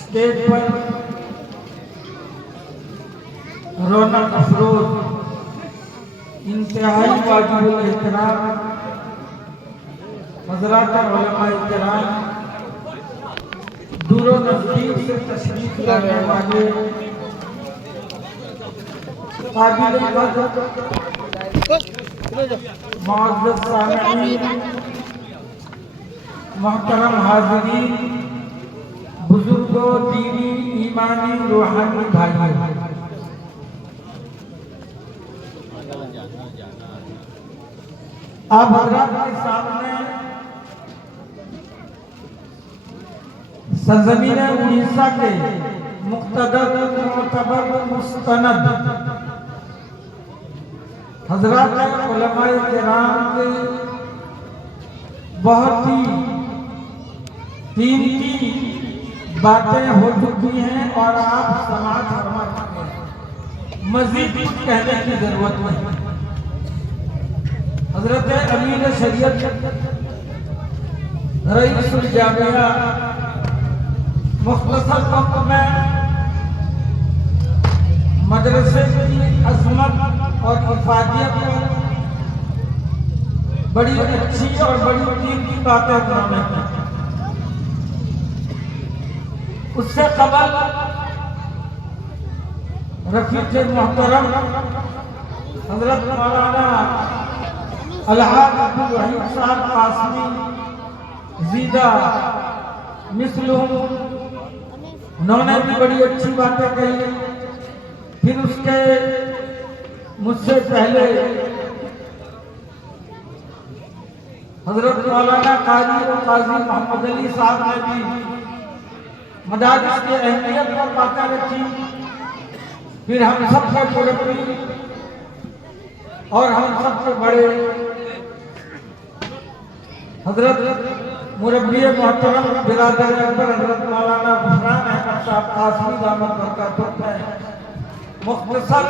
Stage पर रौनक अफरोज इंतहाई वाजिबुल एहतराम हज़रात उलमा इकराम, दूर नज़दीक से तशरीफ लाने वाले काबिल कदर मुअज़्ज़ज़ सामिईन, मोहतरम हाज़िरीन, बुजुर्गों, दीनी, ईमानी, रूहानी भाइयों, आप हज़रात के सामने सरज़मीन उड़ीसा के मुक़्तदर मुअतबर मुस्तनद हज़रात उलमाए किराम के बहुत ही कीमती बातें हो चुकी हैं और आप समाज फरमा चुके हैं, मज़ीद कुछ कहने की जरूरत नहीं। हज़रत अमीर शरीयत रईसुल जामिया मुख्तसर वक्त में मदरसे की अज़मत और इफादियत पर बड़ी अच्छी और बड़ी कीमती बातें उन्होंने की। उससे कबल रफीक मोहतरम हज़रत मौलाना अलहाज अब्दुल वहीद साहब कासमी ज़ीदा मिसलुम, उन्होंने भी बड़ी अच्छी बातें कही। फिर उसके मुझसे पहले हज़रत मौलाना काजी मोहम्मद अली साहब ने भी मदारिस की अहमियत पर बातें रखी। फिर हम सबसे मुरब्बी और हम सबसे बड़े हज़रत मुरब्बी मोहतरम बिरादर अकबर हज़रत मौलाना गुफरान अहमद साहब कासमी दामद बरकातुह में मुख्तसर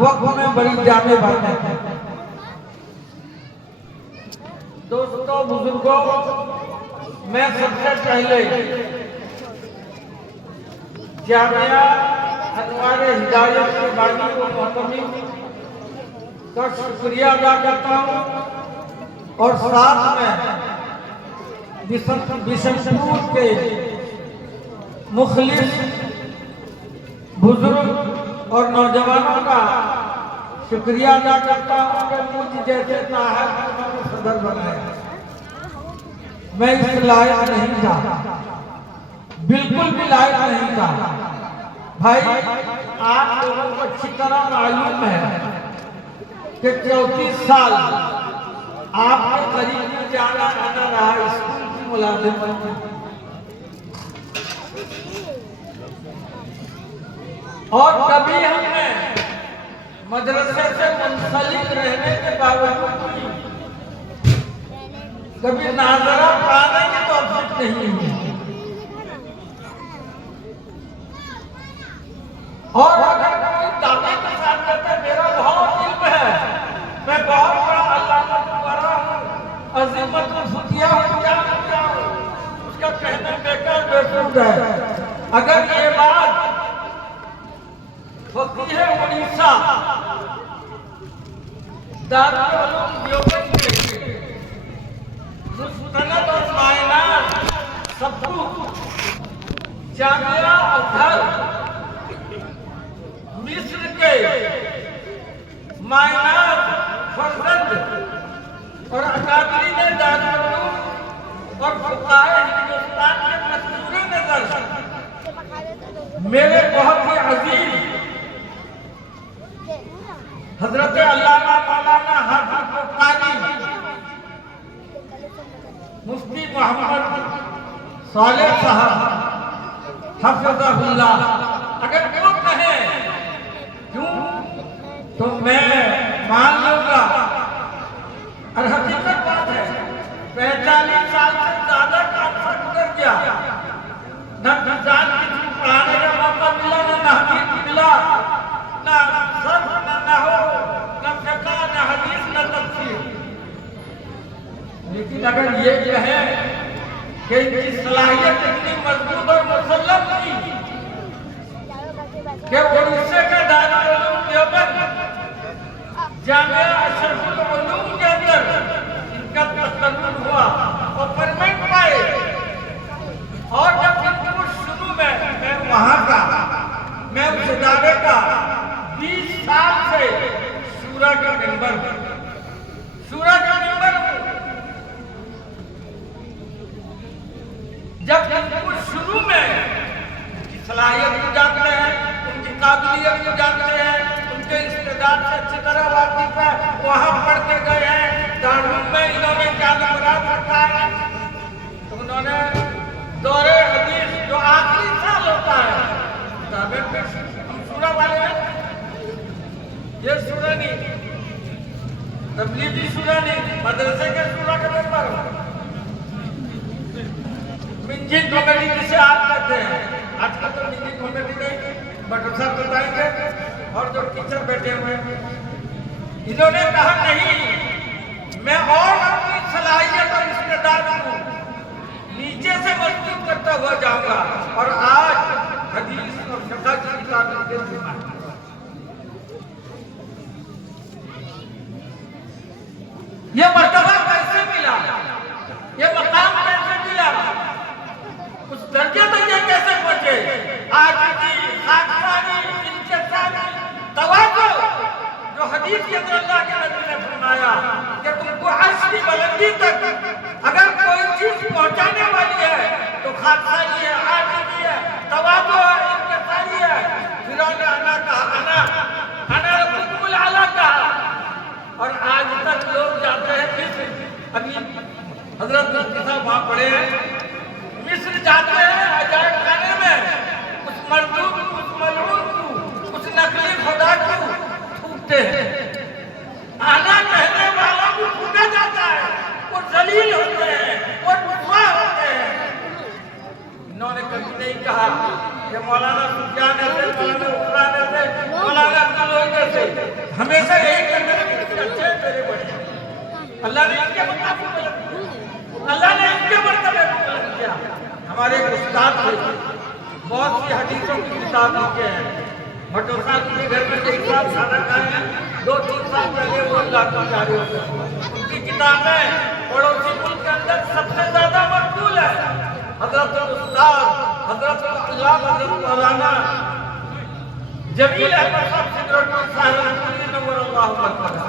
वक्त में बड़ी जामे बातें हैं। दोस्तों, बुजुर्गों, मैं सबसे पहले जामिया अनवार हिदायत के बानी को मोहतमी का शुक्रिया अदा करता हूँ और साथ में बिशनपुर के मुखलिस बुजुर्ग और नौजवानों का शुक्रिया अदा करता हूँ कि मुझ जैसे नाहक सदर बनाया। मैं इस लायक नहीं था, बिल्कुल भी लायक नहीं था। भाई, आप लोगों को अच्छी तरह मालूम है कि 34 साल आपके करीब में जाना आना रहा स्कूल की मुलाजिमत में, और कभी हमने मदरसे से मुंसलिक रहने के बावजूद कभी नाजरा पाने की तौफीक नहीं हुई। और अगर कोई दावे के साथ कहते मेरा बहुत इल्म है, मैं बहुत बड़ा अल्लाह का पुकारा हूँ, अज़ीमतुल फुतिया हूँ, क्या हूँ, उसका कहना बेकार बेसूद है। अगर ये बात फकीह उड़ीसा दारुल उलूम देवबंद के मुस्तनद और मायनात सबूत जामिया अज़हर मिस्र के मायनात फर्जंद और फुकाए हिंदुस्तान के मशहूर नजर मेरे बहुत ही अजीज हजरत अल्लामा मौलाना हाफिज बुखारी मुफ्ती मोहम्मद सालेह साहब हफिज़हुल्लाह अगर वो कहे क्यों तो मैं मान लूंगा। और हकीकत बात है 45 साल से ज्यादा का अर्सा गुजर गया, न जान किसी को पढ़ाने का मौका मिला, न हदीस मिला, न सर्फ, न नहव, न फिक़ह, न हदीस, न तफसीर। लेकिन अगर ये है कि इनकी सलाहियत इतनी मजबूत और मुसल्लम थी कि उड़ीसा का दारुल उलूम देवबंद जामिया अशरफुल उलूम के अंदर इनका तसल्लुल हुआ और परमानेंट पाए। और जब इनको शुरू में मैं वहां का मैं उस इदारे का 20 साल से शूरा का मेंबर हूं। जब इनको शुरू में उनकी सलाहियत को जानते हैं, उनकी काबिलियत को जानते हैं, उनके इस्तेदाद से अच्छी तरह वाकिफ है, वहां पढ़ के गए हैं, दारुल में इन्होंने क्या मुराद रखा है, तो उन्होंने दौरे हदीस जो आखिरी साल होता है किताबें पे हम सूरा वाले हैं, ये सूरा नहीं, तबलीगी सूरा नहीं, मदरसे के सूरा के मेंबर हो। मिंजिन कमेटी जिसे आप कहते हैं, आजकल तो मिंजिन कमेटी नहीं, बटर साहब बताएंगे, और जो टीचर बैठे हुए हैं इन्होंने कहा नहीं, मैं और अपनी सलाहियत और इस्तेदाद को नीचे से मजबूत करता हुआ जाऊंगा। और आज हदीस और फिक़ह की किताबें के जिम्मा ये मर्तबा कैसे मिला, ये मकाम कैसे मिला, उस दर्जे तक ये कैसे पहुंचे। आज की खाकसानी, इंतज़ामी, तवाज़ु जो हदीस के अंदर अल्लाह के नबी ने फरमाया कि तुमको अर्श की बुलंदी तक अगर कोई चीज पहुंचाने वाली है तो खाकसानी है, आजिज़ी है, तवाज़ु है, इंतज़ामी है। फिरौन अना कहा, अना रब्बुकुमुल आला कहा। और आज तक लोग जाते हैं मिस्र, अभी हजरत मुफ्ती साहब वहां पढ़े हैं, मिस्र जाते हैं अजायब खाने में उस मजलूम, उस मलऊन को, उस नकली खुदा को थूकते हैं। आना कहने वाला को थूका जाता है, वो जलील होते हैं, वो रुसवा होते हैं। इन्होंने कभी नहीं कहा कि मौलाना सुफियान ऐसे, मौलाना उस्मान ऐसे, मौलाना अब्दुल ऐसे, हमेशा यही कहते हैं कि अच्छे मेरे बड़े। अल्लाह ने इनके मुकाबले बुलंद किया, अल्लाह ने इनके मर्तबे को बुलंद किया। हमारे एक उस्ताद थे, बहुत सी हदीसों की किताब लिखे हैं, भट्टो साहब के घर में एक साल खाना खाए हैं, 2-3 साल पहले वो अल्लाह को जारी हो गए। उनकी किताबें पड़ोसी मुल्क के अंदर सबसे ज्यादा मकबूल है। हजरत उस्ताद हजरत मौलाना जमील अहमद साहब सिकरटरी साहब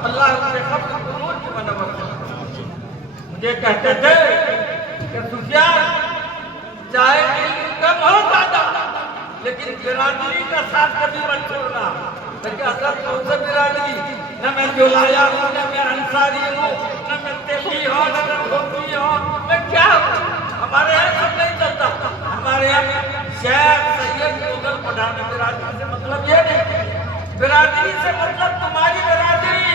अल्लाह उनके खब्र कुनूर की मनवर मुझे कहते थे कि सुफियान चाहे कम हो ज्यादा लेकिन बिरादरी का साथ कभी मत छोड़ना। लेकिन हजरत कौन सा बिरादरी, न मैं जुलाया हूँ, न मैं अंसारी हूँ, न मैं तेली हूँ, न मैं धोबी हूँ, मैं क्या हूँ। हमारे यहाँ सब नहीं चलता। हमारे यहाँ शेख सैयद मुगल पठाना बिरादरी से मतलब ये नहीं, बिरादरी से मतलब तुम्हारी बिरादरी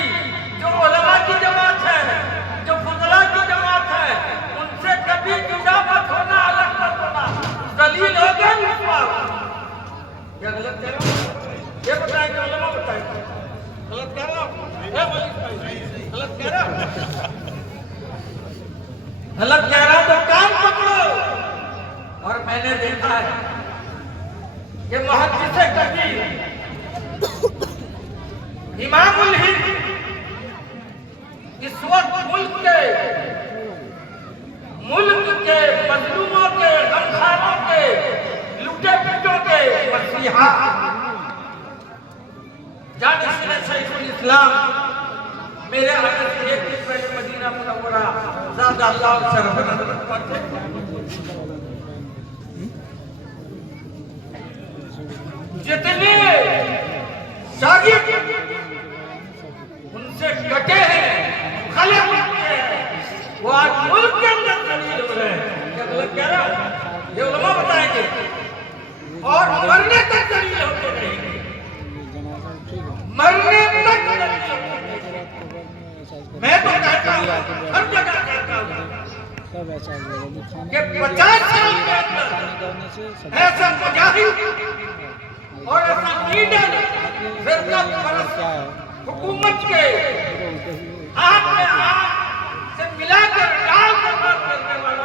जो उलमा की जमात है, जो फुजला की जमात है, उनसे कभी जुदा मत होना, अलग मत होना। दलील हो गया क्या गलत कह रहा हूँ? ये बताएंगे, उलमा बताएंगे गलत कह रहा हूँ, गलत कह रहा हूँ, गलत कह रहा तो कान पकड़ो। और मैंने देखा है कि मुहद्दिस कबीर इमामुल हिंद इस वक्त मुल्क के मजलूमों के, गमखारों के, लूटे पिटों के मसीहा जानिब शैखुल इस्लाम मेरे आने से एक दिन पहले मदीना मुनव्वरा ज़ात माशाअल्लाह शरफ पहुंचे। जितने शागिर्द उनसे कटे हैं, खले उठते हैं, वो आज मुल्क के अंदर दलील हो रहे हैं। क्या गलत कह रहा हूं? ये उलमा बताएंगे और मरने तक दलील होते रहेंगे, मरने तक दलील होते रहेंगे। मैं तो कहता हूं, हर जगह कहता हूं कि 50 साल के अंदर ऐसा मुजाहिद और ऐसा लीडर फिरकत परस्त हुकूमत के हाथ में हाथ से मिलाकर डालकर बात करने वाला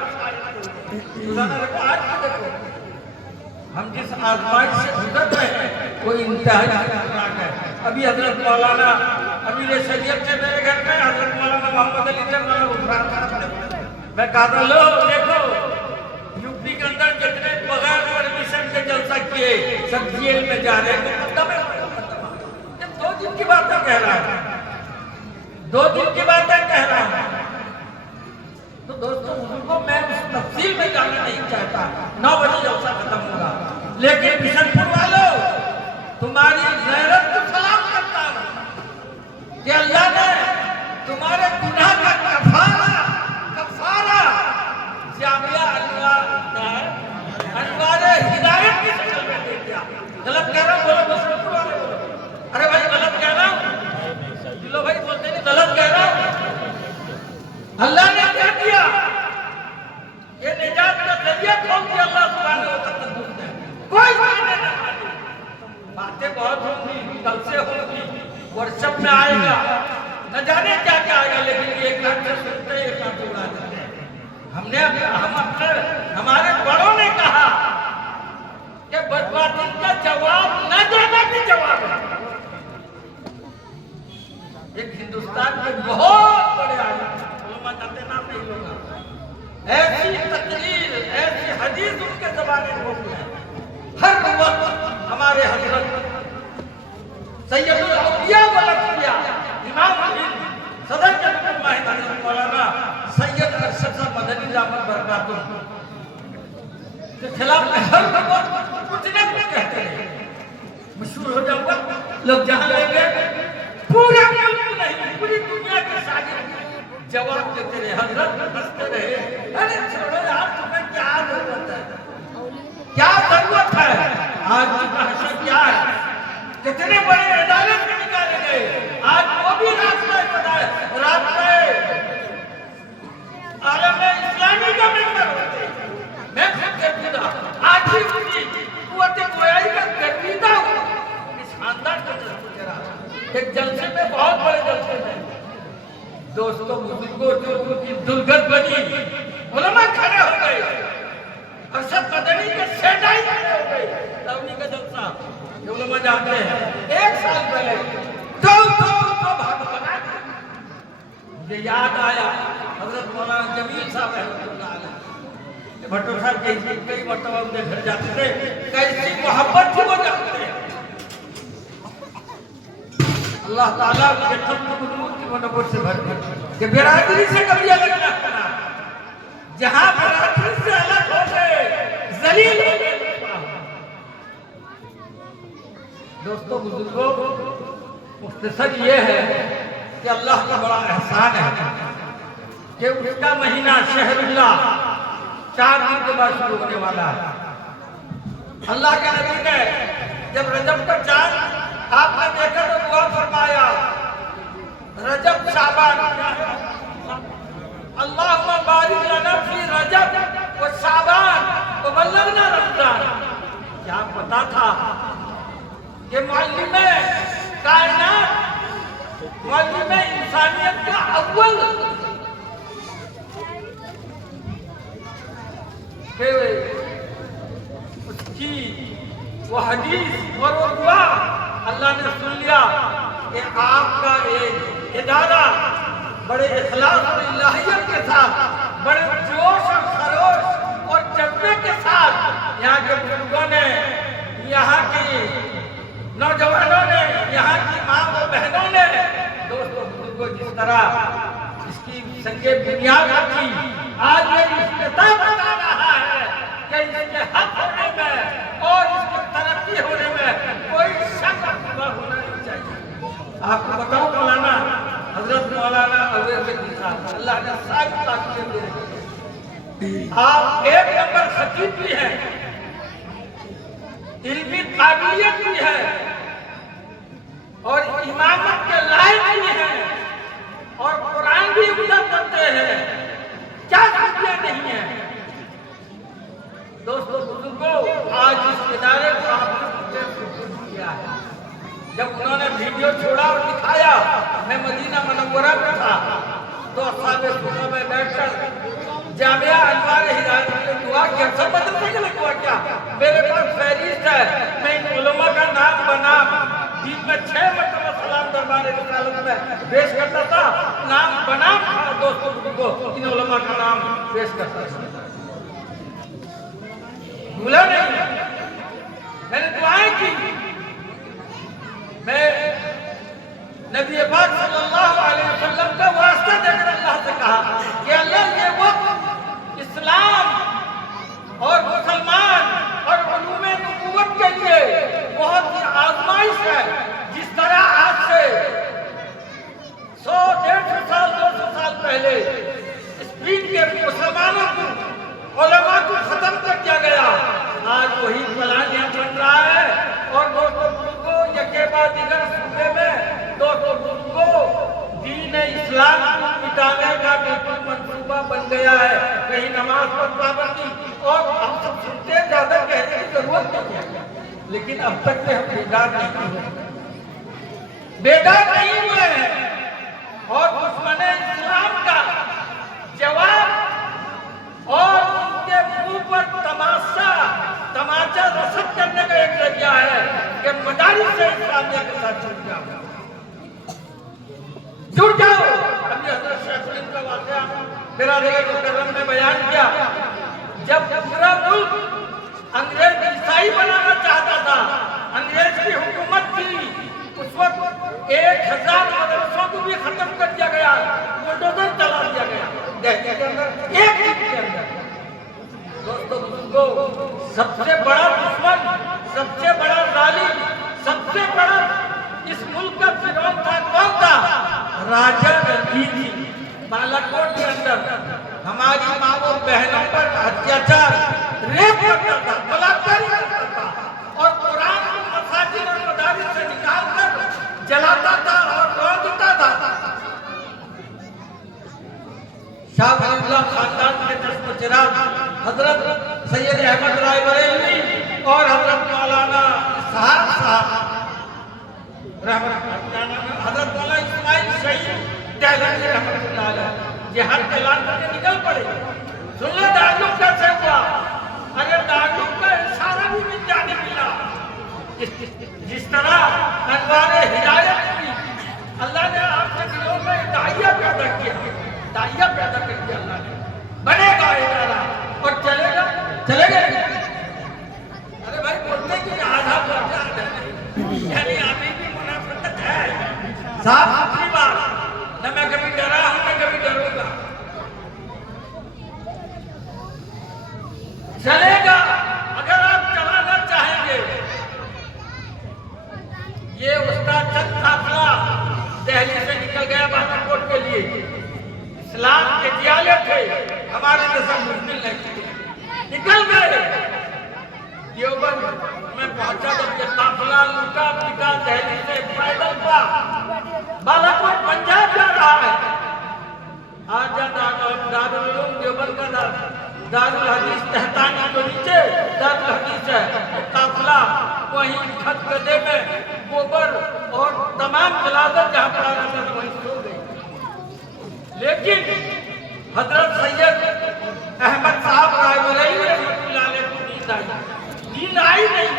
आज देखो हम जिस आजमाइश से गुजर रहे हैं वो इंतहाई खतरनाक है। अभी हजरत मौलाना अमीर शरीयत से मेरे घर में हजरत मौलाना मोहम्मद अली से मैं कहा था, लो देखो यूपी के अंदर जितने बगैर परमिशन के जलसा किए सब जेल में जा रहे हैं। ये 2 दिन की बातें कह रहा है, 2 दिन की बातें कह रहा है। तो दोस्तों उनको मैं उस तफसील में जाना नहीं चाहता। 9 बजे जलसा खत्म होगा, लेकिन बिशनपुर वालों तुम्हारी गैरत को सलाम करता हूं कि अल्लाह ने तुम्हारे गुनाह का कफारा जामिया अनवार हिदायत की शक्ल में दे दिया। गलत कह रहा हूं? बोलो बिशनपुर वाले बोलो। अरे भाई गलत कह रहा हूं? लो भाई बोलते नहीं गलत कह रहा हूं। अल्लाह ने क्या किया? ये निजात का जरिया खोल दिया अल्लाह सुब्हानहू व तआला ने। कोई माने ना बातें बहुत होंगी, कल से होंगी, वर्कशॉप में आएगा, न जाने क्या क्या आएगा, लेकिन एक लाख से सुनते हैं, 1 लाख से उड़ा देते हैं। हमारे बड़ों ने कहा कि बदबाती का जवाब न देना भी जवाब है। एक हिंदुस्तान के बहुत बड़े आलिम उलमा जानते नाम नहीं होगा, ऐसी तकरीर ऐसी हदीस उनके ज़बाने में होती है। हर वक्त हमारे हजरत सैयदुल औलिया वल अम्बिया इमाम सदर जमील माहिद मौलाना सैयद अरशद मदनी रहमत बरकातुहू के खिलाफ में हर वक्त कुछ न कुछ कहते हैं। मशहूर हो जाऊंगा, लोग जहां लेंगे पूरा मुल्क नहीं पूरी दुनिया के शागिर्द जवाब देते रहे, हजरत हंसते रहे। अरे छोड़ो यार, तुम्हें क्या जरूरत है, क्या जरूरत है? आज का हशर क्या है? कितने बड़े अदालत में निकाले गए, आज वो भी रास्ता बताए, रास्ते आलम इस्लामी का मेंबर होते। मैं खुद गर्विदा, आज भी उनकी कुव्वत गोयाई का गर्विदा हूँ। इस खानदान का जरा एक जलसे में, बहुत बड़े जलसे में दोस्तों बुजुर्गों जो उनकी दुर्गत बनी, उलमा खड़े हो गए, अरशद मदनी के सेठाई खड़े हो गए। लवनी का जलसा उलमा जानते हैं, 1 साल पहले दो भाग बना। मुझे याद आया हजरत मौलाना जमील साहब रहमतुल्लाह अलैह भट्टो साहब कई मरतबा उनके घर जाते थे, कैसी मोहब्बत थी वो जानते हैं। अल्लाह ताला उनके तब नूर की मनोबत से भर के बिरादरी से कभी अलग ना करना। जहां बिरादरी से अलग हो गए, जलील हो गए। दोस्तों बुजुर्गों, मुख्तसर ये है कि अल्लाह का बड़ा एहसान है कि उसका महीना शहरुल्लाह 4 दिन के बाद शुरू होने वाला है। अल्लाह के नबी ने जब रजब का चांद आपने देखा तो दुआ फरमाया, रजब शाबान अल्लाहुम्मा बारिक लना फी रजब व शाबान व बल्लगना रमजान। क्या पता था कि मुअल्लिमे कायनात, मुअल्लिमे इंसानियत का अव्वल उसकी वो हदीस और वो दुआ अल्लाह ने सुन लिया कि आपका एक इदारा बड़े इखलास और इलाहियत के साथ, बड़े जोश और खरोश और जज्बे के साथ यहाँ के बुजुर्गों ने, यहाँ की नौजवानों ने, यहाँ की माँ और बहनों ने, दोस्तों बुजुर्गों जिस तरह इसकी संगे बुनियाद रखी। आज ये रिश्तेता बता रहा है कि इसके हक होने में और इसकी तरक्की होने में कोई शक होना नहीं चाहिए। आपको बताऊं मौलाना हजरत मौलाना अवैध अल्लाह ने सारी ताकत दे दी। आप एक नंबर खतीब भी हैं, इल्मी काबिलियत भी है और इमामत के लायक भी हैं और कुरान भी उम्दा करते हैं। क्या खूबियां नहीं है? दोस्तों बुजुर्गों, आज इस इदारे को आपने किया है। जब उन्होंने वीडियो छोड़ा और दिखाया, मैं मदीना मुनव्वरा में था तो असहाबे सुन्नह में बैठकर जामिया अनवार हिदायत में दुआ किया। सब बदलने के लिए दुआ किया। मेरे पास फहरिस्त है, मैं इन उलमा का नाम बना दिन में 6 मरतबा सलाम दरबार रिसालत में पेश करता था। नाम बना दोस्तों को इन उलमा का नाम पेश करता था। भूला नहीं, मैंने दुआएं की। मैं नबी पाक सल्लल्लाहु अलैहि वसल्लम का वास्ता देकर अल्लाह से कहा कि अल्लाह ये वक्त इस्लाम और मुसलमान और उलूमे नबूवत के लिए बहुत ही आजमाइश है। जिस तरह आज से 100, 150 साल, 200 साल पहले स्पेन के मुसलमानों को उलमा को खत्म कर दिया गया, आज वही प्लान यहाँ बन रहा है। और दोस्तों को यके बाद दिगर सूबे में दोस्तों को दीन इस्लाम को मिटाने का बिल्कुल मंसूबा बन गया है। कहीं नमाज पर पाबंदी, और हम सब सुनते हैं ज्यादा कहने की जरूरत नहीं है, लेकिन अब तक के हम बेदार नहीं हुए, बेदार नहीं हुए हैं। और दुश्मन इस्लाम का जवाब और उनके मुंह पर तमाचा रसद करने का एक जरिया है कि मदारिस से इस्लामिया के साथ जुड़ जाओ। अभी हजरत शेख का वाक़या बिरादरी मुकर्रम में बयान किया। जब पूरा मुल्क अंग्रेज ईसाई बनाना चाहता था, अंग्रेज की हुकूमत थी, उस वक्त 1000 मदरसों को भी खत्म कर दिया गया, बुलडोजर चला दिया गया दिल्ली के अंदर, एक दिन के अंदर। दोस्तों बुजुर्गों, सबसे बड़ा दुश्मन, सबसे बड़ा जालिम, सबसे बड़ा इस मुल्क का फिरौन था कौन था? राजा रंजीत जी। बालाकोट के अंदर हमारी माँ और बहनों पर अत्याचार, रेप करता था, बलात्कार करता था और कुरान को मसाजिद और मदारिस से निकाल कर जलाता था और रोक देता था। शाह वलीउल्लाह खानदान के दस्तचिराग हजरत सैयद अहमद राय बरेलवी और हजरत मौलाना इसहाक साहब हजरत मौलाना इस्माइल शहीद दहलवी रहमतुल्लाह अलैह जिहाद ऐलान करके निकल पड़े। सुन लो दारुल कैसे हुआ? अरे दारुल का इशारा भी जाने मिला। जिस तरह अनवार हिदायत की अल्लाह ने आपके दिलों में दाइया पैदा किया, दाइया पैदा कर दिया अल्लाह ने, बनेगा इदारा और चलेगा, चलेगा। अरे भाई बोलते कि आधा यानी अभी भी मुनाफिकत है। साफ सुथरी बात, न मैं कभी डरा हूं न कभी डरूंगा। चलेगा अगर आप चलाना चाहेंगे। ये उस्ताद चंद काफिला दिल्ली से निकल गया बालाकोट के लिए। इस्लाम के जियाले थे, हमारे जैसा मुश्किल नहीं थे, निकल गए। देवबंद में पहुंचा जब ये काफिला लूटा पिटा दिल्ली से पैदल का बालाकोट पंजाब जा रहा है। आज दारुल उलूम देवबंद का दारुल हदीस तहतानी के नीचे दारुल हदीस है। काफिला वहीं खत गदे में गोबर और तमाम जलादत जहाँ पड़ा रहता था वहीं सो गई। लेकिन हजरत सैयद अहमद साहब रायबरेली रहमतुल्लाह अलैह को नींद आई नहीं।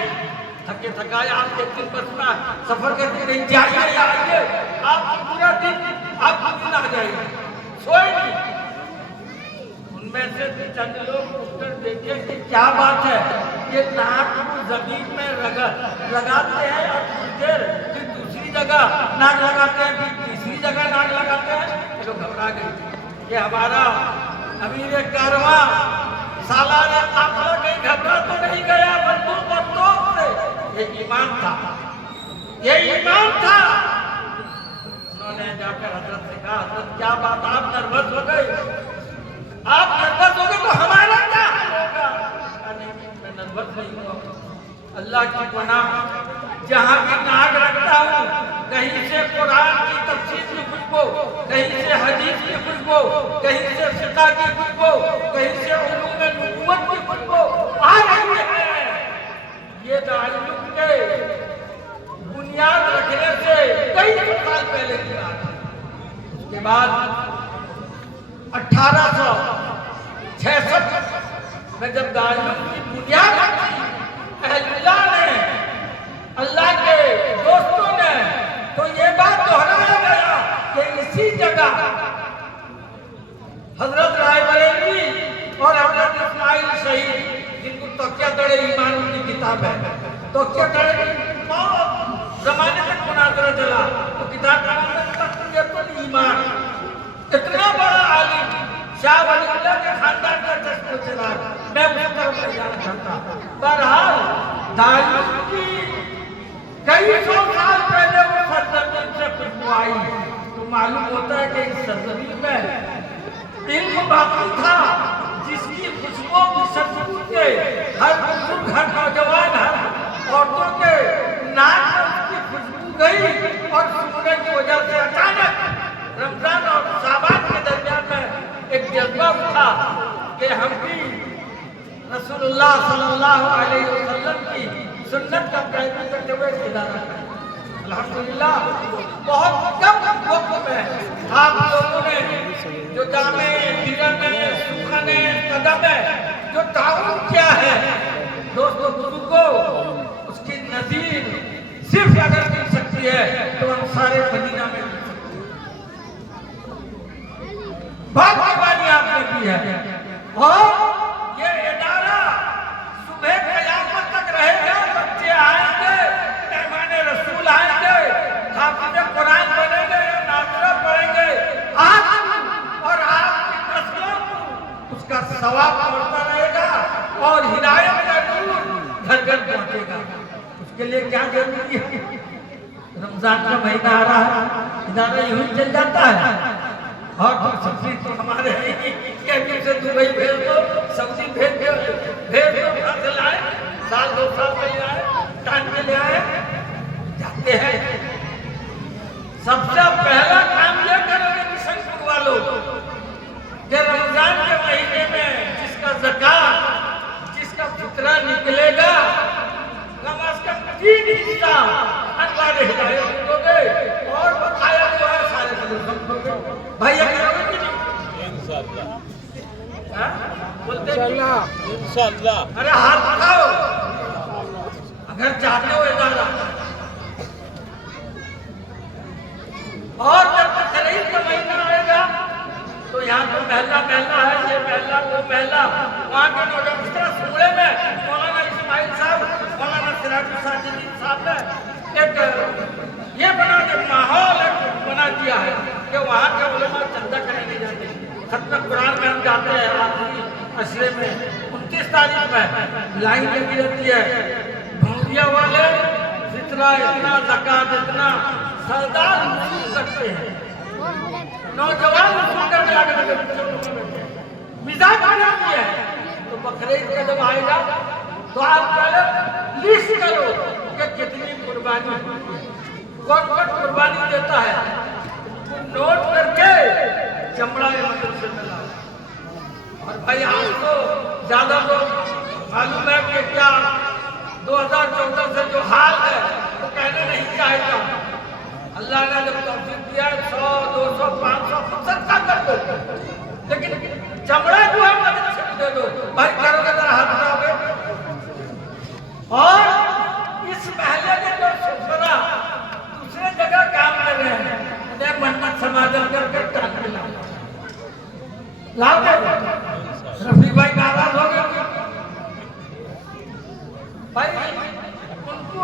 थके थकाए आप एक दिन बस में सफर करके कहीं जाइए या आइए, आप पूरा दिन आपको नींद आ जाएगी, सोए नहीं। उनमें से चंद लोग उठकर देखे कि क्या बात है, ये नाक को जमीन में लगाते हैं और कुछ देर फिर दूसरी जगह नाक लगाते हैं, फिर तीसरी जगह नाक लगाते हैं। ये लोग घबरा गए, कि हमारा अमीर कारवां सालाना काफिला कहीं घबरा तो नहीं गया बंदूक और तोप से। ये ईमान था, ये ईमान था। उन्होंने जाकर हजरत से कहा, हजरत क्या बात, आप नर्वस हो गए? आप नर्वस हो गए तो हमारा क्या होगा? मैं नर्वस नहीं हुआ, अल्लाह की पनाह, जहाँ की नाक रखता हूँ कहीं से कुरान की तफसीर की खुशबू, कहीं से हदीस की खुशबू, कहीं से फिक़ह की खुशबू, कहीं से उलूम नबुव्वत की खुशबू आ रही है। ये दारुल के बुनियाद रखने से कई साल पहले की बात है। उसके बाद 1866 में जब दारुल की बुनियाद रखी अहलुल्लाह ने, अल्लाह के दोस्तों ने, तो ये बात दोहराया गया कि इसी जगह हजरत रायबरेली और हजरत इस्माइल शहीद, जिनको तकिया तड़े ईमान की किताब है, तकिया तड़े जमाने तक मुनाजरा चला, तो किताब का नाम तकियतुल ईमान। इतना बड़ा आलिम शाह वलीउल्लाह के खानदान का चश्मा चला, मैं उस तरफ नहीं जाना चाहता। बहरहाल दारुल की कई सौ साल पहले वो सरजमीन से खुशबू आई, तो मालूम होता है कि इस सरजमीन में इल्म बाकी था, जिसकी खुशबू की सदबू के हर बुजुर्ग, हर नौजवान, हर औरतों के नाक में उसकी खुशबू गई। और सुनने की वजह से अचानक रमजान और शाबान के दरमियान में एक जज्बा उठा कि हम भी रसूलुल्लाह सल्लल्लाहु अलैहि वसल्लम की सुन्नत का पैरवी करते हुए इदारा करें। अल्हम्दुलिल्लाह बहुत कम वक्त में आप लोगों ने जो जामे दिरने सुखने कदम जो ताउन किया है दोस्तों बुजुर्गों, उसकी नज़ीर सिर्फ अगर मिल सकती है तो हम सारे मदीना में मिल सकते हैं। बहुत कुर्बानी आपने की है और ये इदारा सुबह क़यामत तक रहेगा। बच्चे आएंगे, मेहमान रसूल आएंगे, हाफिज़ कुरान बनेंगे, नाज़िरा पढ़ेंगे, आप और आपकी नस्लों को उसका सवाब पहुंचता रहेगा और हिदायत का नूर घर घर पहुंचेगा। उसके लिए क्या जरूरी है? रमजान का महीना आ रहा है, इदारा यूं ही चल जाता है और सब्जी तो हमारे कैबिन से दुबई भेज दो, सब्जी भेज दो, घर से लाए, साल 2 साल में ले आए, टाइम में ले आए, जाते हैं। सबसे पहला काम यह करोगे किशनपुर वालों कि रमजान के महीने में जिसका ज़कात, जिसका फितरा निकलेगा, नमाज का 3 हिस्सा अनवारे हिदायत दोगे और बकाया जो है सारे दोगे। भाई अभी कि नहीं? इंशाअल्लाह, बोलते इंशाअल्लाह। अरे हाथ उठाओ अगर चाहते हो इदारा। और जब तक खरीद का महीना आएगा तो यहाँ तो महला महला है, ये महला वो महला, वहाँ के नौजवान इस तरह सूरे में मौलाना इस्माइल साहब, मौलाना सिराजुल साजिदीन साहब ने एक ये बना के माहौल बना दिया है कि वहाँ के उलमा चंदा करने नहीं जाते। खत्म कुरान में हम जाते हैं आखिरी अशरे में 29 तारीख में लाइन लगी रहती है, भौंदिया वाले जितना इतना ज़कात इतना सरदार वसूल करते हैं, नौजवान वसूल करने लगे, मिजाज बना दिया है। तो बकरीद का जब आएगा तो आप पहले लिस्ट करो कि कितनी कुर्बानी, कौन कौन कुर्बानी देता है, नोट करके चमड़ा मदरसे में लाओ। और भाई आज तो ज्यादा लोग मालूम है कि क्या 2014 से जो हाल है तो कहने नहीं चाहेगा। अल्लाह ने जब तौफीक दिया 100, 200, 500 सदका कर दो, लेकिन चमड़ा जो है मदरसे में दे दो। भाई करोगे जरा हाथ उठाओगे। और इस महले के जो सुफरा दूसरे जगह काम कर रहे हैं, उन्हें मन्नत समाजन करके टांग के लाओ रफीक भाई नाराज हो गए भाई, उनको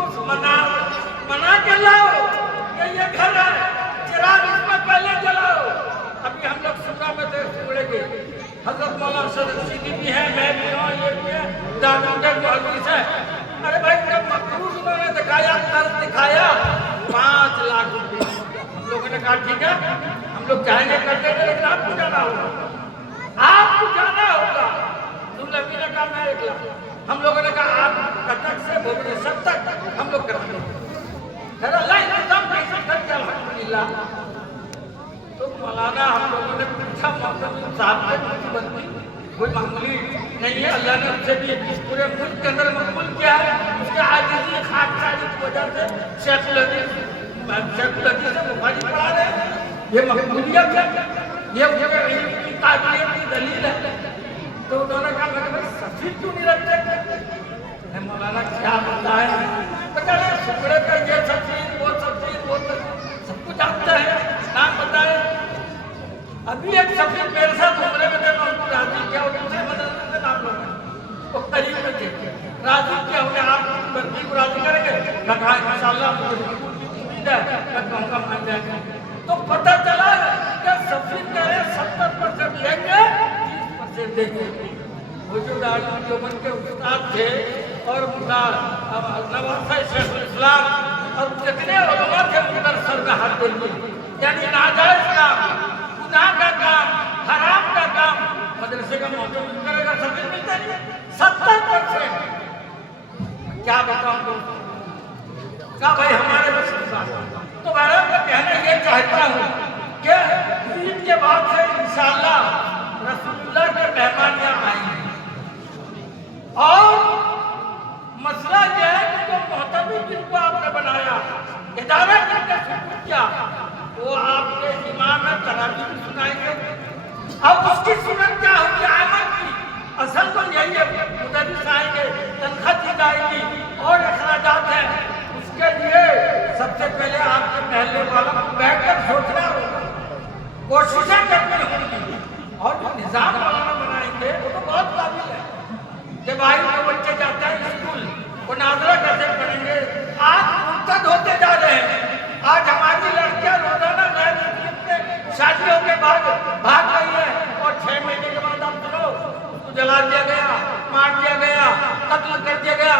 मना के लाओ कि ये घर है, चिराग इसमें पहले जलाओ। अभी हम लोग सुबह में थे हजरत मौलाना सदर सिद्दीकी भी है, मैं भी हूँ, ये भी है, दादूडर मौलवी है। अरे भाई जब मकरूज उन्होंने दिखाया, तर्क दिखाया, 5 लाख रुपये। हम लोगों ने कहा ठीक है, हम लोग चाहेंगे करते थे, लेकिन आपको जाना होगा, आपको जाना होगा। तुम लोग ने कहा मैं 1 लाख, हम लोगों ने कहा आप कटक से भुवनेश्वर तक हम लोग कराएंगे। अल्लाह इंतजाम कैसे कर दिया अल्हम्दुलिल्लाह। तो मौलाना हम लोगों ने पूछा मौलवी साहब से बनती कोई मामूली नहीं है, अल्लाह ने उससे भी पूरे मुल्क के अंदर मकबूल किया है। उसके आजिज़ी खाकसारी की वजह से शेखुल हदीस से बुखारी पढ़ा रहे हैं। ये मकबूलियत है, ये उनके इल्म की काबिलियत की दलील है। तो उन्होंने कहा मैंने भाई सफीर क्यों नहीं रखते? मौलाना क्या बताए, पता नहीं टुकड़े का ये सफीर वो सब कुछ जानते हैं, नाम बताए। अभी एक सफीर मेरे साथ उम्रे में थे, मैं उनको राजी किया, दूसरे मदरसे से नाम लोग वो करीब में थे, राजी किया उन्हें, आप बंदी को राजी करेंगे? कहा इंशाअल्लाह मुझे उम्मीद है, मैं कहूँगा मान जाएंगे। तो पता चला कि सफीर कह रहे 70% लेंगे, 30% देंगे। वो जो दारुल देवबंद के उस्ताद थे और नवाब शेखुल इस्लाम और जितने उलमा थे उनका सर का हाथ देंगे, यानी नाजायज काम, गुनाह का काम, हराम का काम मदरसे का मौजूद करेगा, सभी मिलता नहीं। 70% क्या बताऊं दोस्तों, क्या भाई हमारे बस की बात। तो बहरहाल मैं कहना ये चाहता हूँ कि ईद के बाद से इंशाअल्लाह रसूलुल्लाह के मेहमान यहाँ आएंगे। और मसला यह है कि जो मोहतमी जिनको आपने बनाया, इदारा जिनका शुरू किया, वो आपके इमाम है, तरावी भी सुनाएंगे। अब उसकी सूरत क्या होगी आमद की? असल तो यही है, मुदर्रिस आएंगे, तनख्वाह दी जाएगी और अखराजात हैं। उसके लिए सबसे पहले आपके महल्ले वालों को बैठकर सोचना होगा, कोशिशें करनी होंगी। और जो निजाम वाला बनाएंगे वो तो बहुत काबिल है कि भाई जो बच्चे जाते हैं स्कूल वो नाज़रा कैसे पढ़ेंगे। आज मुर्तद होते जा रहे हैं। आज हमारी लड़कियां रोजाना गैर शादियों के बाद भाग रही है और 6 महीने के बाद आप सुनो उसको जला दिया गया, मार दिया गया, कत्ल कर दिया गया।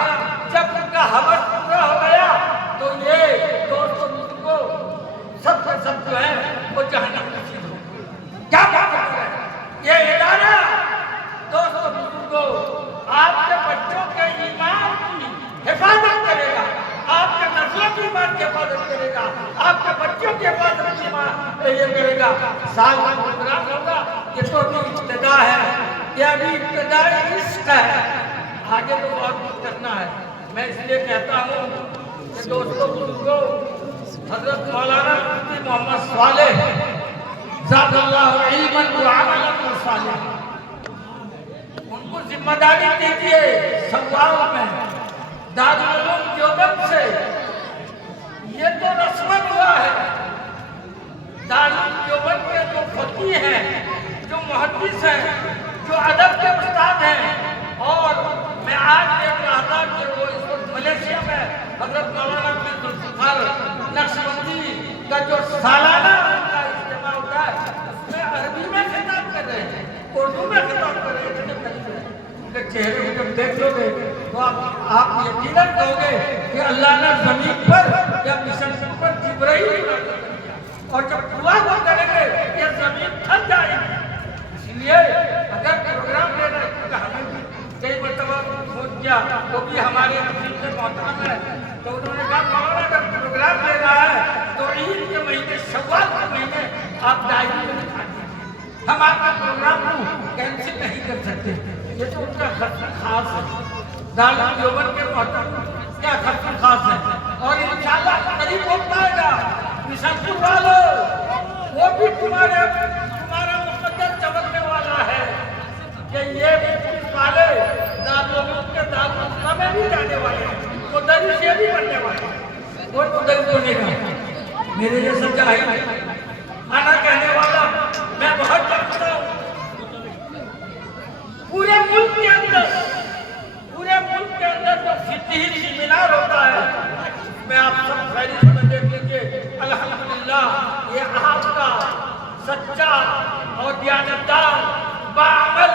जब उनका हवस पूरा हो गया तो ये दोस्तों को सब जो है वो जहन्नम नसीब हो। क्या बात है ये इदारा दोस्तों बुजुर्गों, आपके बच्चों के ईमान की हिफाजत करेगा, आपके नस्लों की ईमान की हिफाजत करेगा, आपके बच्चों की हिफाजत की ये करेगा। साल का प्रोग्राम होगा, ये तो अभी इब्तिदा है, ये अभी इब्तिदाई इश्क है, आगे तो बहुत कुछ करना है। मैं इसलिए कहता हूँ कि दोस्तों बुजुर्गों, हजरत मौलाना मुफ्ती मोहम्मद सालेह ज़ादल्लाहु इल्मन व अमलन व सालेह, उनको जिम्मेदारी दीजिए सवाल में दारुल उलूम देवबंद से। ये तो रस्मन हुआ है, दारुल देवबंद के जो फकीह हैं, जो मुहद्दिस हैं, जो अदब के उस्ताद हैं। और मैं आज देख रहा था कि वो इस वक्त मलेशिया में हजरत मौलाना जुल्फ़िकार नक्शबंदी का जो सालाना का इज्तिमा होता है उसमें अरबी में खिताब कर रहे हैं, उर्दू में खिताब कर रहे हैं। उनके चेहरे को जब देख लोगे तो आप यकीनन कहोगे कि अल्लाह ने जमीन पर या मिशन पर जिब्राइल, और जब दुआ वो करेंगे ये जमीन थक जाएगी। इसलिए अगर प्रोग्राम लेना है, हमें कई मरतबा सोच किया, वो भी हमारे से मोहतरम है, तो उन्होंने कहा मौलाना अगर प्रोग्राम लेना है तो ईद के महीने, शव्वाल के महीने आप डायरी में लिखा दीजिए, हम आपका प्रोग्राम को कैंसिल नहीं कर सकते। ये तो उनका खर्च खास है, दारुल देवबंद के मोहतरम क्या खर्च खास है। और इंशाअल्लाह करीब हो पाएगा। मिशनपुर वालों, वो भी तुम्हारा मुकद्दर चमकने वाला है कि ये वाले दारुल के दारुल में भी जाने वाले हैं, वो मुदर्रिस भी बनने वाले हैं। वो मुदर्रिस बनेगा मेरे जैसा जाहिल आना कहने वाला मैं बहुत जानता हूँ। पूरे मुल्क के अंदर जो फिक्ही सेमिनार होता है मैं आप सब खैरियत में देख लीजिए। अल्हम्दुलिल्लाह ये आपका सच्चा और दयानतदार बाअमल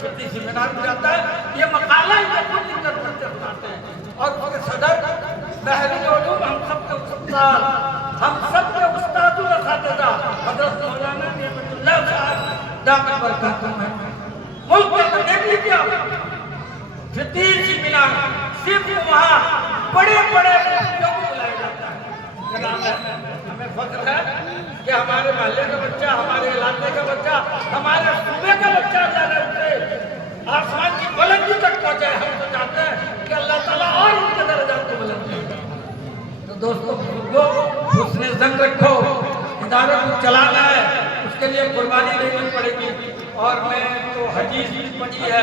फिफ्टी सेमिनार में जाता है, ये मकाला ही लिखकर पढ़ते बताते हैं। और उसके सदर बहरुल उलूम हम सबके उस्ताद, हम सबके उस्तादुल असातिज़ा हज़रत मौलाना नेमतुल्लाह साहब दामत बरकातुहू हैं। मुल्क में देख लीजिए आप, फिफ्टी सेमिनार सिर्फ वहाँ बड़े बड़े लोगों को बुलाया जाता है। हमें फख्र है कि हमारे महल्ले का बच्चा, हमारे इलाके का बच्चा, हमारे सूबे का बच्चा अल्लाह ने आसमान की बुलंदी तक पहुंचे। हम तो चाहते हैं कि अल्लाह ताला और उनके दर्जात को बुलंद करे। तो दोस्तों बुजुर्गों, उसने जंग रखो, इदारे को चलाना है, उसके लिए कुर्बानी देनी पड़ेगी। और मैं तो हदीस भी पढ़ी है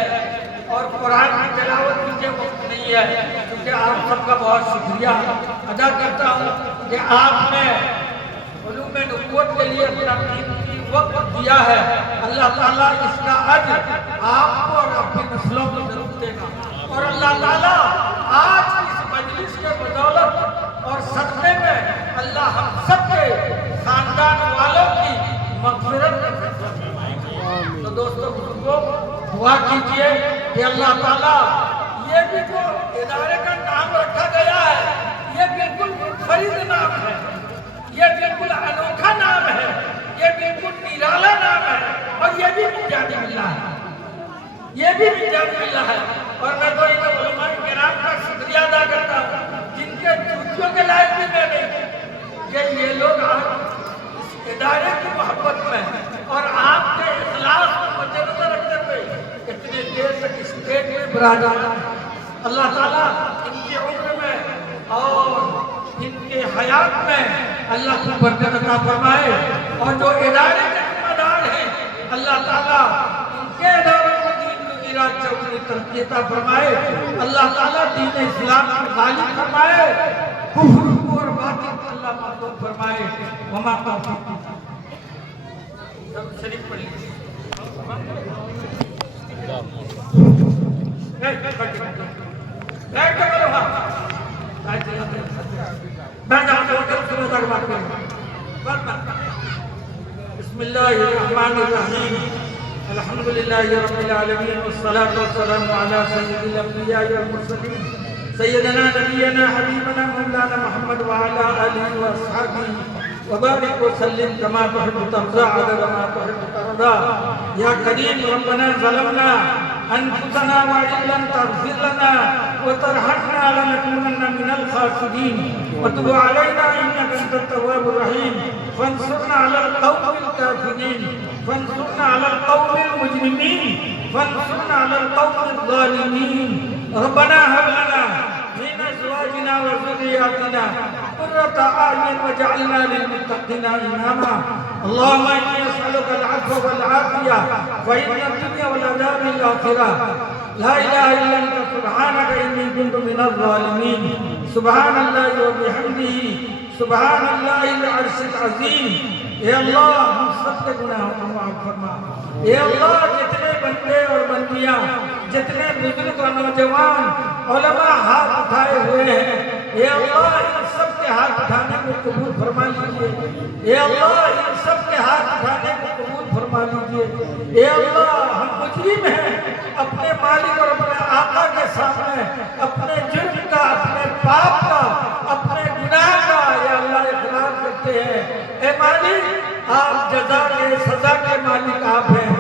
और कुरान की तिलावत मुझे वक्त नहीं है, क्योंकि आप सबका बहुत शुक्रिया अदा करता हूँ कि आपने उलूम नबूवत के लिए अपना कीमती वक्त दिया है। अल्लाह ताला इसका अज्र आपको और आपकी नस्लों को जरूर देगा। और अल्लाह ताला आज इस मजलिस के बदौलत और सदक़े में अल्लाह हम सबके खानदान वालों की मग़फ़िरत करे। तो दोस्तों बुजुर्गों, दुआ कीजिए कि अल्लाह ताला ये भी जो इदारे का नाम रखा गया है, ये बिल्कुल मुनफरिद नाम है, ये बिल्कुल अनोखा नाम है, ये बिल्कुल निराला नाम है। और ये भी मिजानी मिल्ला है, ये भी मिजानी मिल्ला है। और मैं तो इन उलमाए किराम का शुक्रिया अदा करता हूँ, जिनके जूतियों के लायक भी मैं नहीं कि ये लोग इस इदारे की मोहब्बत में और आपके इखलास को मद्देनजर रखते हुए इतने देर तक इस स्टेज में बिराजा। अल्लाह ताला इनकी उम्र में और इनके हयात में अल्लाह को बरकत अता फरमाए। और जो इदारे के जिम्मेदार हैं, अल्लाह ताला उनके इदारों को दीन दुनिया चौधरी तरक्की अता फरमाए। अल्लाह ताला दीन इस्लाम को गालिब फरमाए, कुफ्र को और बातिल को अल्लाह महफूज फरमाए। वमा तौफीक शरीफ पढ़ लीजिए। बिस्मिल्लाहिर्रहमानिर्रहीम, अल्हम्दुलिल्लाहि रब्बिल आलमीन, वस्सलातु वस्सलामु अला सय्यिदिल अंबिया'i वल मुरसलीन, सय्यिदना नबियना हबीबना मौलाना मुहम्मद व अला आलिहि व अस्हाबिही व बारिक व सल्लिम कमा तुहिब्बु तर्ज़ा अदद मा तुहिब्बु तर्ज़ा। या करीम रब्बना ज़लमना अनफुसना व इल्लम तग़फिर लना व तरहमना लनकुनन्ना मिनल ख़ासिरीन व तुब अलैना इन्नका अंतत तव्वाबुर रहीम फंसुरना अलल क़ौमिल काफ़िरीन फंसुरना अलल क़ौमिल मुजरिमीन फंसुरना अलल क़ौमिज़ ज़ालिमीन। रब्बना हब लना मिन अज़वाजिना व ज़ुर्रिय्यातिना क़ुर्रता अ'युन वज'अलना लिल-मुत्तक़ीना इमामा। अल्लाहुम्मा इन्नी अस'अलुका अल-'अफ़्व वल-'आफ़िया व इन्ना दुनिया वल अज़ाब al-आख़िरा ला इलाहा इल्ला अंता सुब्हानका इन्नी कुन्तु मिनज़ ज़ालिमीन। सुब्हानल्लाहि व बिहम्दिही सुब्हानल्लाहिल अर्शिल अज़ीम। ए अल्लाह, हम सबके गुनाहों को माफ़ फरमा। ए अल्लाह, जितने बंदे और बंदियां, जितने बुजुर्ग और नौजवान उलमा हाथ उठाए हुए हैं, ए अल्लाह इन सब के हाथ उठाने को कबूल फरमा लीजिए। ए अल्लाह, इन सब के हाथ उठाने को कबूल फरमा लीजिए। ए अल्लाह, हम मुजरिम हैं, अपने मालिक और अपने आका के सामने अपने जुर्म का, अपने पाप का, अपने गुनाह का या अल्लाह इकरार करते हैं। ए मालिक, आप जज़ा के, सजा के मालिक आप हैं।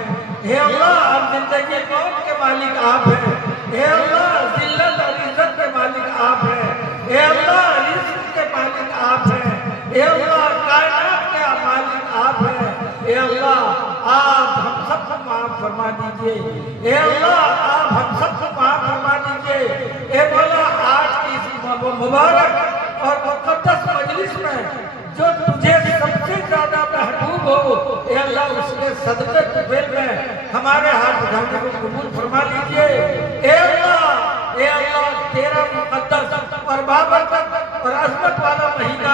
हे अल्लाह, आप जिंदगी मौत के मालिक आप हैं। हे अल्लाह, जिल्लत और इज्जत के मालिक आप हैं। हे अल्लाह, रिज़्क़ के मालिक आप हैं। हे अल्लाह, कायनात के मालिक आप हैं। हे अल्लाह, आप हम सबको माफ़ फरमा दीजिए। हे अल्लाह, आप हम सबको माफ़ फरमा दीजिए। ए मौला, आज की इस मुबारक और मुक़द्दस मजलिस में जो तुझे सबसे ज्यादा महबूब हो, ए अल्लाह, उसके सदक़े तुफ़ैल में हमारे हाथ उठाने को कबूल फरमा लीजिए। ए अल्लाह, तेरा मुक़द्दस और बाबरकत और अज़मत वाला महीना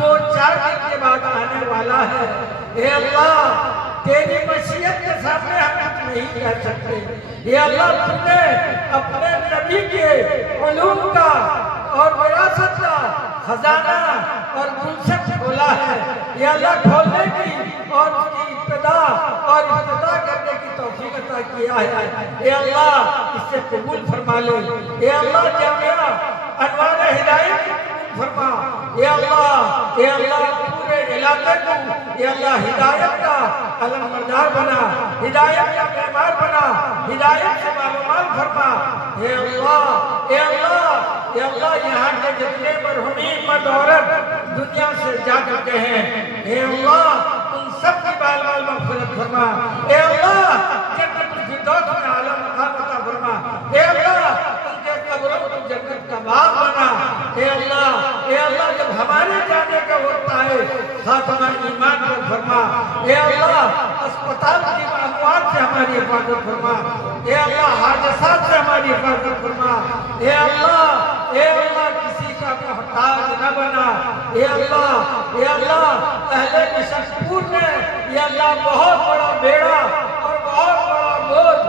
2-4 दिन के बाद आने वाला है। ए अल्लाह, तेरी मशीयत के सामने हम कुछ नहीं कह सकते। ए अल्लाह, तुमने अपने नबी के उलूम का और विरासत का खजाना और गुलशन खोला है। ये अल्लाह खोलने की और उसकी इब्तिदा और इफ्तिताह करने की तौफीक अता किया है। ये अल्लाह इससे कबूल फरमा ले। ये अल्लाह जामिया अनवार हिदायत फरमा। ये अल्लाह पूरे इलाके को ये अल्लाह हिदायत का अलमबरदार बना, हिदायत का मेहमान बना, हिदायत से मालूमात फरमा। ये अल्लाह यहाँ के जितने मरहुमीन मर्द औरत दुनिया से जा चुके हैं, हे अल्लाह उन सब की बाल बाल मग़फ़िरत फरमा। हे अल्लाह जन्नतुल फिरदौस में आला मकाम अता फरमा। हे अल्लाह उनके कब्रों को जन्नत का बाग बना। हे अल्लाह जब हमारे जाने का वक्त आए खात्मा ईमान पर फरमा। हे अल्लाह अस्पताल की अमवात से हमारी हिफाजत फरमा। हे अल्लाह हादसात से हमारी हिफाजत फरमा। हे अल्लाह किसी का मोहताज न बना। हे अल्लाह अहले निशकपुर ने ये अल्लाह बहुत बड़ा बेड़ा और बहुत बड़ा बोझ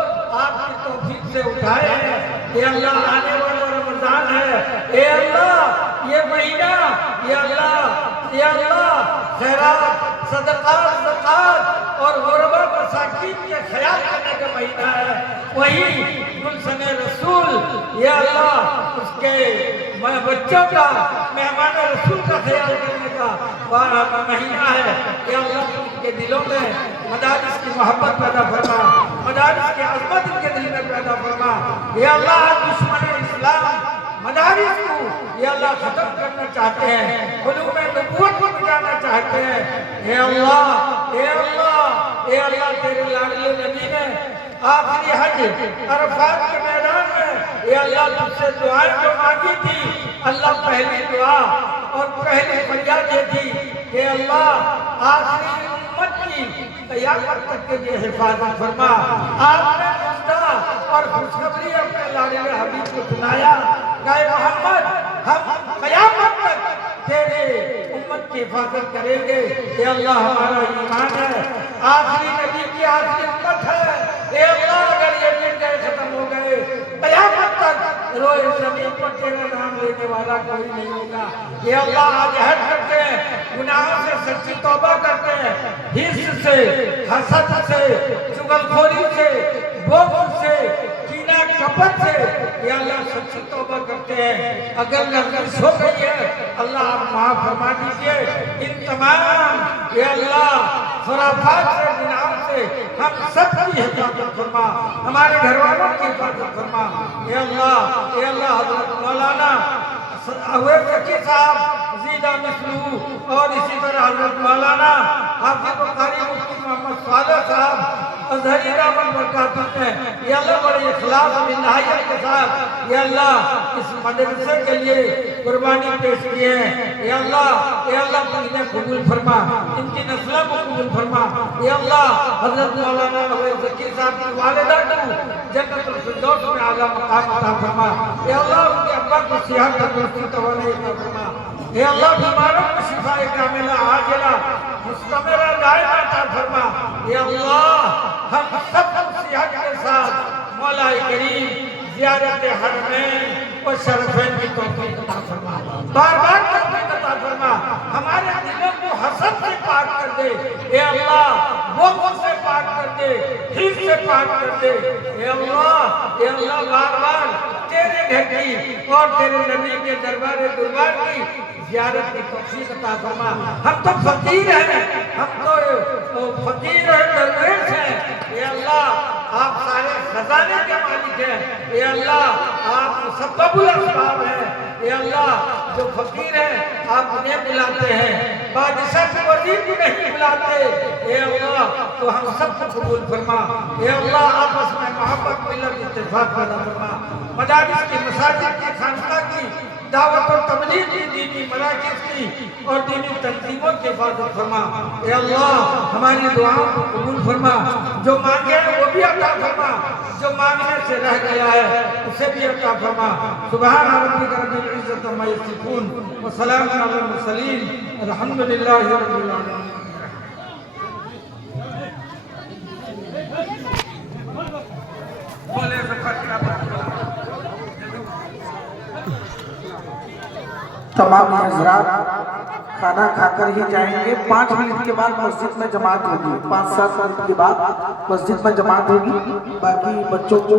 आपकी तौफीक से उठाए हैं। ये अल्लाह आने वाला रमजान है। हे अल्लाह ये महीना ये अल्लाह खैरात सदक़ात ज़कात और गुरबा मसाकीन के ख्याल करने का महीना है। वही गुलशन रसूल ये अल्लाह उसके बच्चों का मेहमान रसूल का ख्याल करने का महीना है। ये अल्लाह उनके दिलों में मदारिस की मोहब्बत पैदा फरमा, मदारिस की अज़मत इनके दिल में पैदा फरमा। ये अल्लाह दुश्मन इस्लाम मदारिस को ये अल्लाह खत्म करना चाहते हैं, उलूम नबूवत को मिटाना चाहते हैं। हे अल्लाह तेरे लाडले नबी ने आखिरी हज अरफात के मैदान में ये अल्लाह तुझसे दुआएं जो मांगी थी, अल्लाह पहली दुआ और पहली फरियाद ये थी कि अल्लाह आखिरी उम्मत की क़यामत तक के लिए हिफाजत फरमा। आपने मुद्दा और खुशखबरी अपने लाडले हबीब को सुनाया, कहे मोहम्मद हम क़यामत तक तेरे उम्मत की हिफाजत करेंगे। ये अल्लाह हमारा ईमान है, आखिरी नबी की आखिरी उम्मत है। ये अल्लाह अगर ये दिन गए खत्म हो गए क़यामत तक रोए ज़मीन पर तेरा नाम लेने वाला कोई नहीं होगा। ये अल्लाह आज हद करते हैं, गुनाहों से सच्ची तौबा करते हैं, हिस्स से, हसद से, चुगलखोरी से, बुग़्ज़ से, कीना कपट से ये अल्लाह सच्ची तौबा करते हैं। अगर लफ्ज़ हो गई है अल्लाह आप माफ़ फरमा दीजिए। इन तमाम ये अल्लाह खुराफात से गुनाहों से हम सबकी हिफाजत फरमा, हमारे घर वालों की हिफाजत फरमा। ये अल्लाह हज़रत मौलाना अवैस ज़की साहब ज़ीदा मिस्लू और इसी तरह हज़रत मौलाना हाफ़िज़ बुखारी मुफ्ती मोहम्मद सादिक़ साहब अज़हरी दामन बरकातहू हैं, ये अल्लाह बड़े इखलास और इनायत के साथ ये अल्लाह इस मदरसे के लिए कुर्बानी पेश किए हैं। ये अल्लाह तू इन्हें कबूल फरमा, इनकी नस्लों को कबूल फरमा। ये अल्लाह हज़रत मौलाना अवैस ज़की साहब की वालिदा को जन्नतुल फिरदौस में आला मकाम अता फरमा। ये अल्लाह उनके अब्बा को सेहत तंदुरुस्ती तवानाई अता फरमा। हे अल्लाह बीमारों को शिफाए कामिला आजिला मुस्तमरा दायमा अता फरमा। हे अल्लाह हम सब सेहत के साथ मौला करीम ज़ियारत हरमैन और शरफैन की तौफीक अता फरमा, बार-बार तौफीक अता फरमा। हमारे दिलों को हसद से पाक कर दे हे अल्लाह, बुग़्ज़ से पाक कर दे, हिस्स से पाक कर दे हे अल्लाह बार-बार तेरे घर की और तेरे नबी के दरबार की ज़ियारत की तौफीक अता फरमा। हम तो फकीर हैं, दरवेश हैं। ये अल्लाह आप सारे खजाने के मालिक हैं। ये अल्लाह आप मुसब्बिबुल असबाब हैं। ये अल्लाह जो फकीर हैं आप उन्हें बुलाते हैं, बादशाह को वज़ीर को नहीं बुलाते। ये अल्लाह तो हम सबको कबूल फरमा। ये अल्लाह आपस में मोहब्बत मिलत इत्तेफाक पैदा फरमा। मदारिस की, मसाजिद की, खानक़ाह की, दावत और तबलीग की, दीनी मराकिज़ की और दीनी तंजीमों की हिफाजत फरमा। ये अल्लाह हमारी दुआओं को कबूल फरमा, जो मांगे हैं वो भी अता फरमा, जो मांगने से रह गया है उसे भी अता फरमा। सुभान रब्बिका रब्बिल इज़्ज़ति अम्मा यसिफून व सलामुन अलल मुरसलीन अल्हम्दुलिल्लाहि रब्बिल आलमीन। तमाम हजरात खाना खाकर ही जाएंगे। 5 मिनट के बाद मस्जिद में जमात होगी, 5-7 मिनट के बाद मस्जिद में जमात होगी। बाकी बच्चों को